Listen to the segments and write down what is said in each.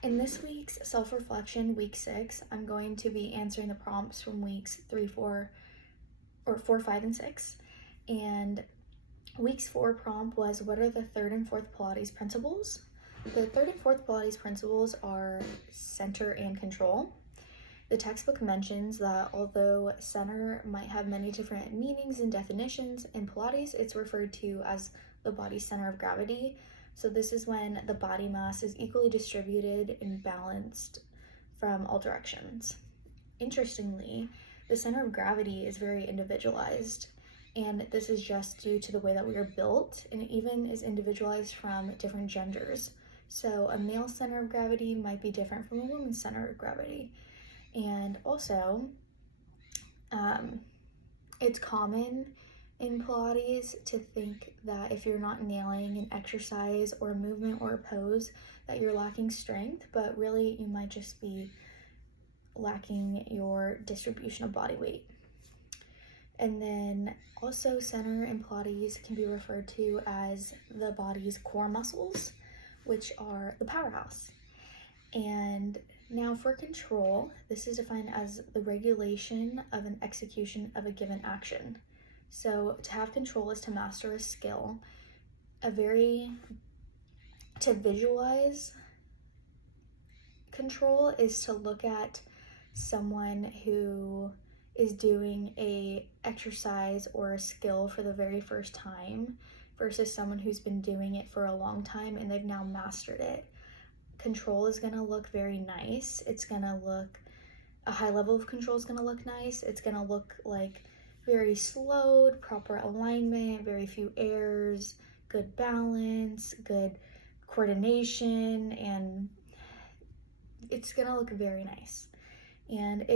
In this week's self-reflection, week 6, I'm going to be answering the prompts from weeks 3, 4, or 4, 5, and 6. And week's 4 prompt was, what are the third and fourth Pilates principles? The third and fourth Pilates principles are center and control. The textbook mentions that although center might have many different meanings and definitions, in Pilates it's referred to as the body's center of gravity. So this is when the body mass is equally distributed and balanced from all directions. Interestingly, the center of gravity is very individualized, and this is just due to the way that we are built, and it even is individualized from different genders. So a male center of gravity might be different from a woman's center of gravity. And also, it's common in Pilates to think that if you're not nailing an exercise or a movement or a pose, that you're lacking strength, but really you might just be lacking your distribution of body weight. And then also, center in Pilates can be referred to as the body's core muscles, which are the powerhouse. And now for control, this is defined as the regulation of an execution of a given action. So to have control is to master a skill. To visualize control is to look at someone who is doing a exercise or a skill for the very first time versus someone who's been doing it for a long time and they've now mastered it. Control is going to look very nice. A high level of control is going to look nice. It's going to look like very slowed, proper alignment, very few errors, good balance, good coordination, and it's going to look very nice. And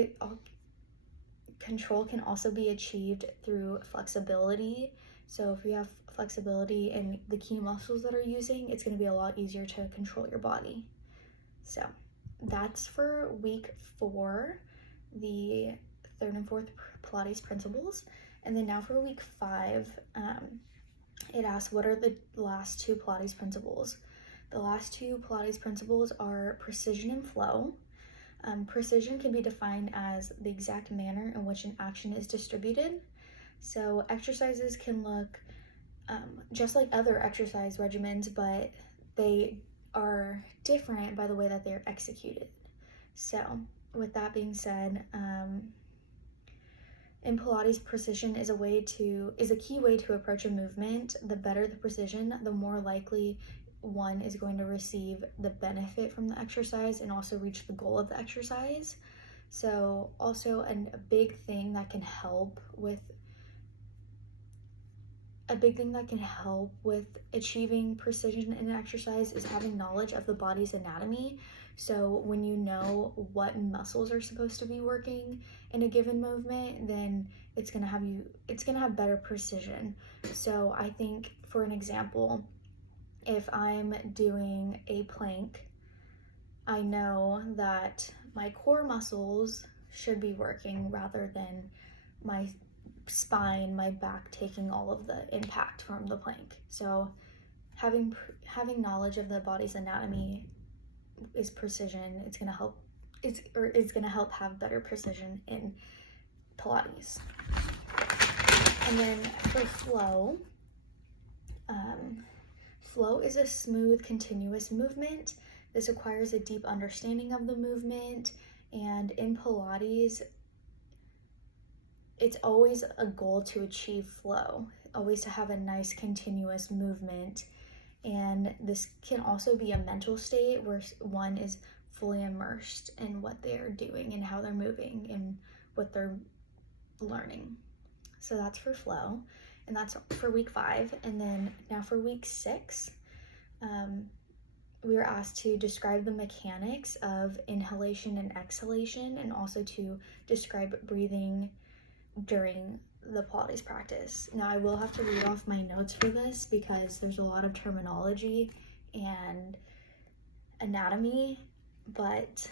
control can also be achieved through flexibility. So if you have flexibility in the key muscles that are using, it's going to be a lot easier to control your body. So that's for week 4, the third and fourth Pilates principles. And then now for week 5, it asks, what are the last 2 Pilates principles? The last 2 Pilates principles are precision and flow. Precision can be defined as the exact manner in which an action is distributed. So exercises can look just like other exercise regimens, but they are different by the way that they're executed. So with that being said, in Pilates, precision is a key way to approach a movement. The better the precision, the more likely one is going to receive the benefit from the exercise and also reach the goal of the exercise. So also a big thing that can help with achieving precision in an exercise is having knowledge of the body's anatomy. So when you know what muscles are supposed to be working in a given movement, then it's gonna have better precision. So I think, for an example, if I'm doing a plank, I know that my core muscles should be working rather than my spine, my back taking all of the impact from the plank. So having knowledge of the body's anatomy is precision. It's gonna help have better precision in Pilates. And then for flow, flow is a smooth, continuous movement. This requires a deep understanding of the movement, and in Pilates, it's always a goal to achieve flow, always to have a nice continuous movement. And this can also be a mental state where one is fully immersed in what they're doing and how they're moving and what they're learning. So that's for flow, and that's for week 5. And then now for week 6, we were asked to describe the mechanics of inhalation and exhalation, and also to describe breathing during the Pilates practice. Now I will have to read off my notes for this because there's a lot of terminology and anatomy, but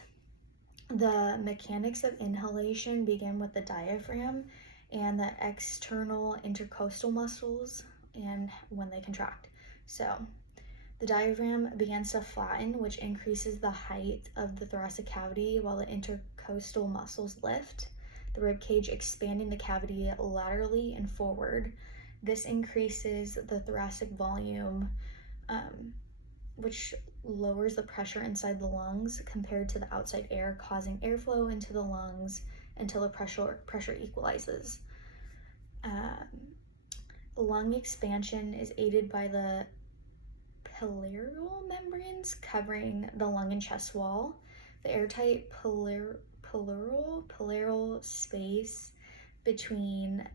the mechanics of inhalation begin with the diaphragm and the external intercostal muscles and when they contract. So The diaphragm begins to flatten, which increases the height of the thoracic cavity while the intercostal muscles lift, the rib cage expanding the cavity laterally and forward. This increases the thoracic volume, which lowers the pressure inside the lungs compared to the outside air, causing airflow into the lungs until the pressure equalizes. Lung expansion is aided by the pleural membranes covering the lung and chest wall. The airtight pleural space between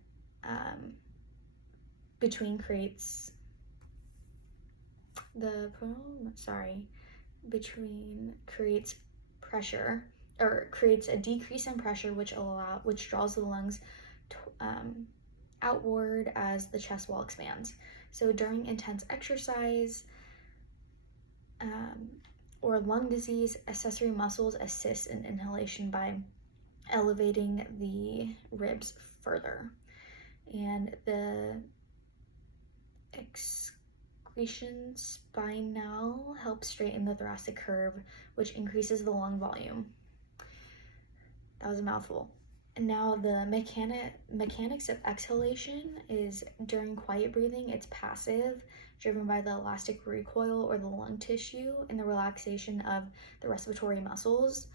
creates pressure, or creates a decrease in pressure, which draws the lungs outward as the chest wall expands. So during intense exercise or lung disease, accessory muscles assist in inhalation by elevating the ribs further. And the excretion spinal helps straighten the thoracic curve, which increases the lung volume. That was a mouthful. And now the mechanics of exhalation is during quiet breathing, it's passive, driven by the elastic recoil or the lung tissue and the relaxation of the respiratory muscles.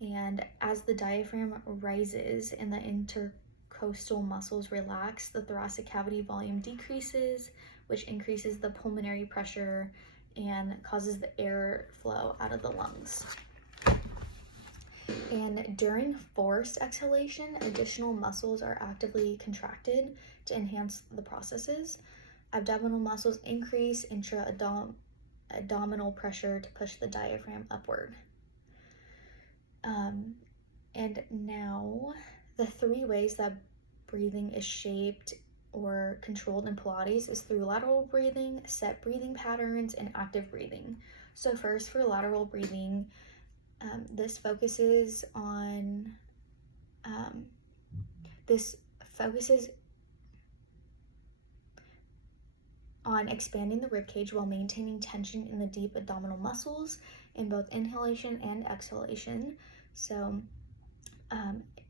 And as the diaphragm rises and the intercostal muscles relax, the thoracic cavity volume decreases, which increases the pulmonary pressure and causes the airflow out of the lungs. And during forced exhalation, additional muscles are actively contracted to enhance the processes. Abdominal muscles increase intra-abdominal pressure to push the diaphragm upward. And now the 3 ways that breathing is shaped or controlled in Pilates is through lateral breathing, set breathing patterns, and active breathing. So first, for lateral breathing, this focuses on expanding the ribcage while maintaining tension in the deep abdominal muscles in both inhalation and exhalation. So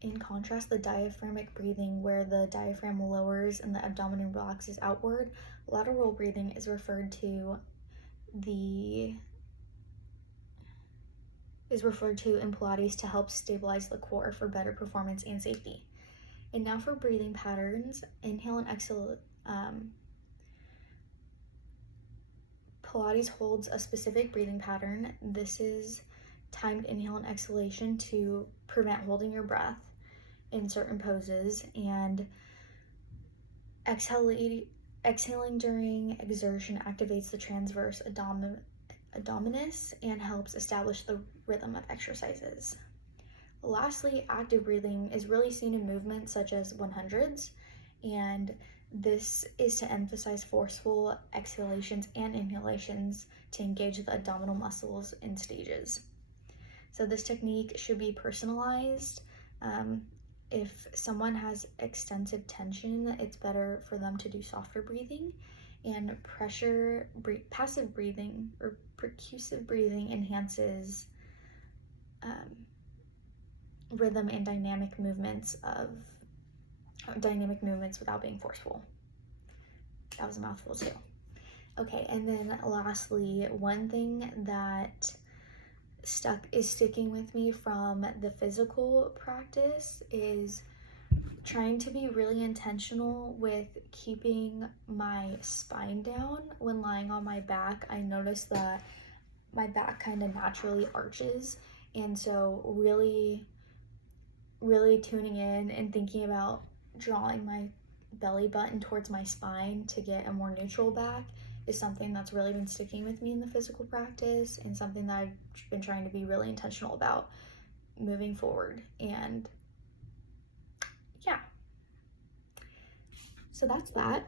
in contrast, the diaphragmic breathing, where the diaphragm lowers and the abdomen relaxes outward, lateral breathing is referred to in Pilates to help stabilize the core for better performance and safety. And now for breathing patterns, inhale and exhale. Pilates holds a specific breathing pattern. This is timed inhale and exhalation to prevent holding your breath in certain poses, and exhaling during exertion activates the transverse abdominis and helps establish the rhythm of exercises. Lastly, active breathing is really seen in movements such as 100s, and this is to emphasize forceful exhalations and inhalations to engage the abdominal muscles in stages. So this technique should be personalized. If someone has extensive tension, it's better for them to do softer breathing, and passive breathing or percussive breathing enhances rhythm and dynamic movements without being forceful. That was a mouthful too. Okay, and then lastly, one thing that is sticking with me from the physical practice is trying to be really intentional with keeping my spine down when lying on my back. I noticed that my back kind of naturally arches, and so really tuning in and thinking about drawing my belly button towards my spine to get a more neutral back is something that's really been sticking with me in the physical practice, and something that I've been trying to be really intentional about moving forward. And yeah, so that's that.